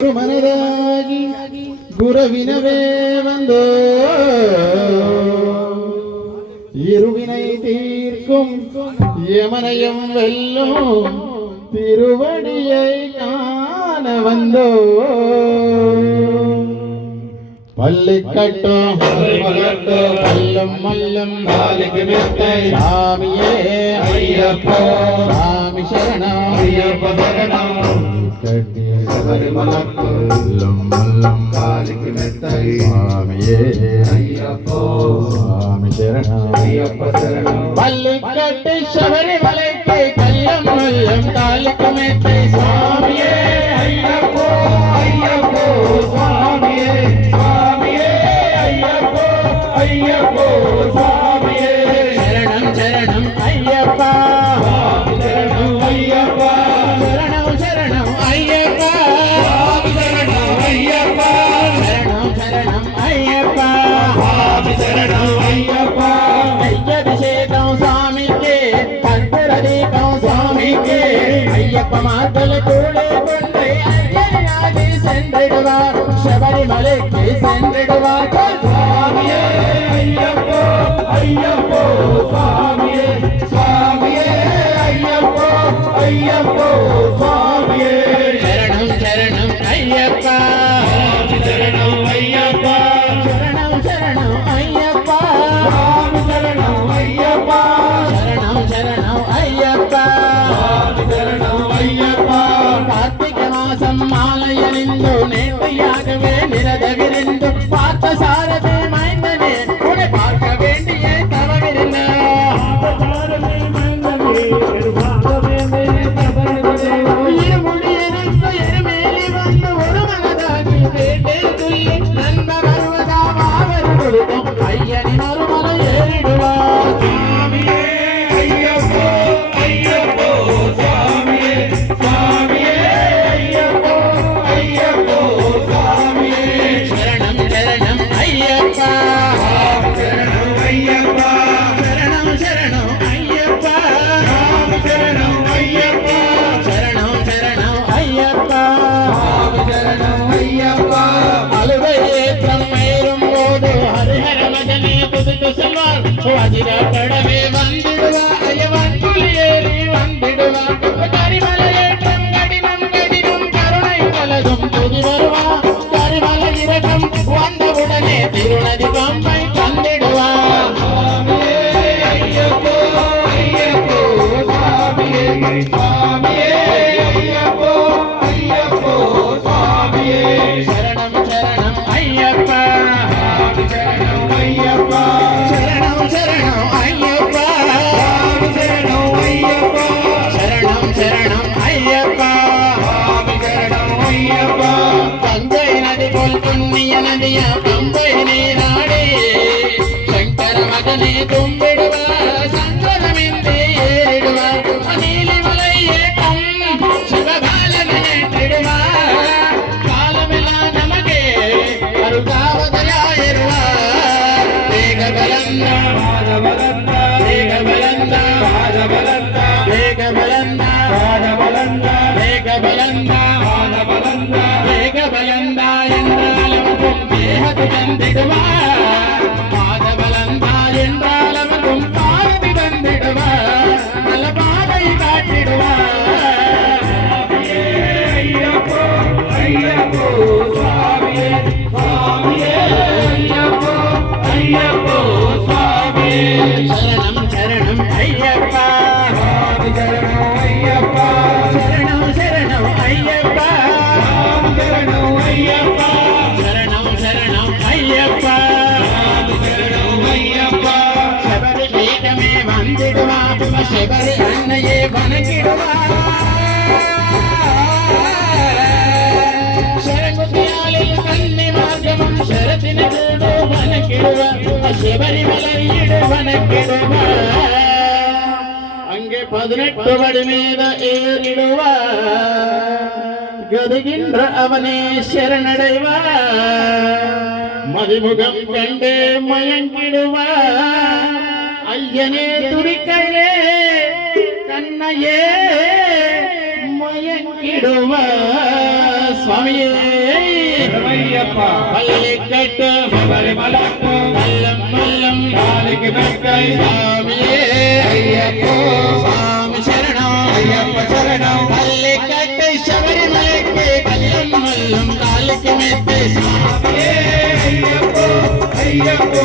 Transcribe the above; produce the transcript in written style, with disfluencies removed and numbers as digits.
மனதாகி குருவினவே வந்தோ இருவினை தீர்க்கும் யமனையும் வெல்லும் திருவடியை காண வந்தோ பள்ளிக்கட்டும் கல்லும் மல்லும் காலிக்கு மெத்தை சாமியே ஐயப்போ சாமி சரணம் ஐயப்ப சரணம் கட்டி சபரிமலக்கும் மல்லும் காலிக்கு மெத்தை சாமியே ஐயப்போ சாமி சரணம் ஐயப்ப சரணம் பள்ளிக்கட்டு சபரிமலைக்கு கல்லும் மல்லும் காலிக்கு மெத்தை சாமியே ஐயப்போ ஐயப்போ சாமியே ஐயப்போ சாமியே சரணம் சரணம் ஐயப்பா சரணம் ஐயப்பா சரணம் சரணம் ஐயப்பா சரணம் ஐயப்பா சரணம் சரணம் ஐயப்பா சரணம் ஐயப்பா ஐயபிஷேகம் சாமிக்கு கற்பூர தீபம் சாமிக்கு ஐயப்ப மாத்தல கூட கொண்டு ஐயனாகி சென்றிடுவார் சபரிமலைக்கு சென்றிடுவார் சாமியே ஐயப்போ ஐயப்போ சாமியே சாமியே ஐயப்போ ஐயப்போ சாமியே சரணம் சரணம் ஐயப்பா சரணம் ஐயப்பா சரணம் சரணம் ஐயப்பா சரணம் ஐயப்பா சரணம் சரணம் ஐயப்பா சரணம் ஐயப்பா கார்த்திகை மாசம் மாலை அணிந்து நேர்த்தியாகவே நிரதவிருந்து பார்த்த சாரதி மைந்தனே உன்னை பார்க்க வேண்டிய தவறிருந்த இருமுடியிருந்து எருமேலி வந்து ஒரு மனதாகி வேண்டேற்குள்ளி நண்பர் வருவதாவாவரு கொடுக்கும் ஐயனின் அருமலை ஏறிடுவார் சாமியே ஐயப்போ ஐயப்போ சாமியே சாமியே ஐயப்போ ஐயப்போ சாமியே சரணம் சரணம் ஐயப்பா சரணம் ஐயப்பா சரணம் சரணம் ஐயப்பா சரணம் ஐயப்பா சரணம் சரணம் ஐயப்பா சரணம் ஐயப்பா அலுவை ஏற்றம் மேலும் போது ஹரிஹர மகனே புதுட்டு செல்வார் வஜிரப்படவே வந்திடுவா ஐயவன் புலியேறி வந்திடுவா கரிமலை ஏற்றம் கடினம் கடினம் கருணை பலதும் துதி வருவா கரிமலை இறக்கம் வந்தவுடனே திருநதி பம்பை தந்திடுவா சாமியே ஐயப்போ ஐயப்போ சாமியே சாமியே ஐயப்போ ஐயப்போ சாமியே சரணம் சரணம் ஐயப்பா சரணம் ஐயப்பா சரணம் சரணம் ஐயப்பா சரணம் ஐயப்பா சரணம் சரணம் ஐயப்பா சரணம் ஐயப்பா தஞ்சை நதி போல் புண்ணிய நதிய பம்பை நீராடி சங்கர மகனே தும்பிடுவா சங்கரமின்றி ஏறிடுவா நீலிமலை ஏற்றம் சிவபாலனை ஏற்றிடுவா காலமெல்லாம் நமக்கே அருகாவதையாயிருவா வேகபலந்தா பாதபலந்தா வேகபலந்தா பாதபலந்தா வேகபலந்தா பாதபலந்தா வேகபலந்தா பாதபலந்தா வேகபலந்தா என்றால் அவனும் தேகத்து தந்திடுவா பாதபலந்தா என்றால் அவனும் பாரதி தந்திடுவா நல்ல பாதை காட்டிடுவா ஐயப்போ ஐயப்போ சாமியே சாமியே ஐயப்போ ஐயப்போ சாமியே சரணம் சரணம் ஐயப்பா சரணம் ஐயப்பா சரணம் சரணம் ஐயப்பா சரணம் ஐயப்பா சரணம் சரணம் ஐயப்பா சரணம் ஐயப்பா சபரி பீடமே வந்திடுவா சபரி அன்னையே வணங்கிடுவா ಶರಗುತಿಯಾಲಿಲ್ ಕನ್ನಿ ಮಾರ್ಗಮಂ ಶರತಿನ ಕೂಡು ವನಕ್ಕಿಡುವ ಶಬರಿಮಲೆಯಿಡು ವನಕ್ಕಿಡುವ அங்கே 18 படி மீத ஏறிடுவ கதுகின்ற அவனே சரணடைவா மதிமுகம் கண்டே மயங்கிடுவா ஐயனே துடிக்கலே கண்ணையே மயங்க காக்கிடுவ சுவாமியே ஐயப்பா பள்ளிக்கட்டு சபரிமலைக்கு மல்லம் மல்லம் காலிக்கு மெத்தை சுவாமியே ஐயப்போ சுவாமி சரணம் ஐயப்ப சரணம் பள்ளிக்கட்டு சபரிமலைக்கு மல்லம் மல்லம் காலுக்கு மெத்தை ஐயப்போ ஐயப்போ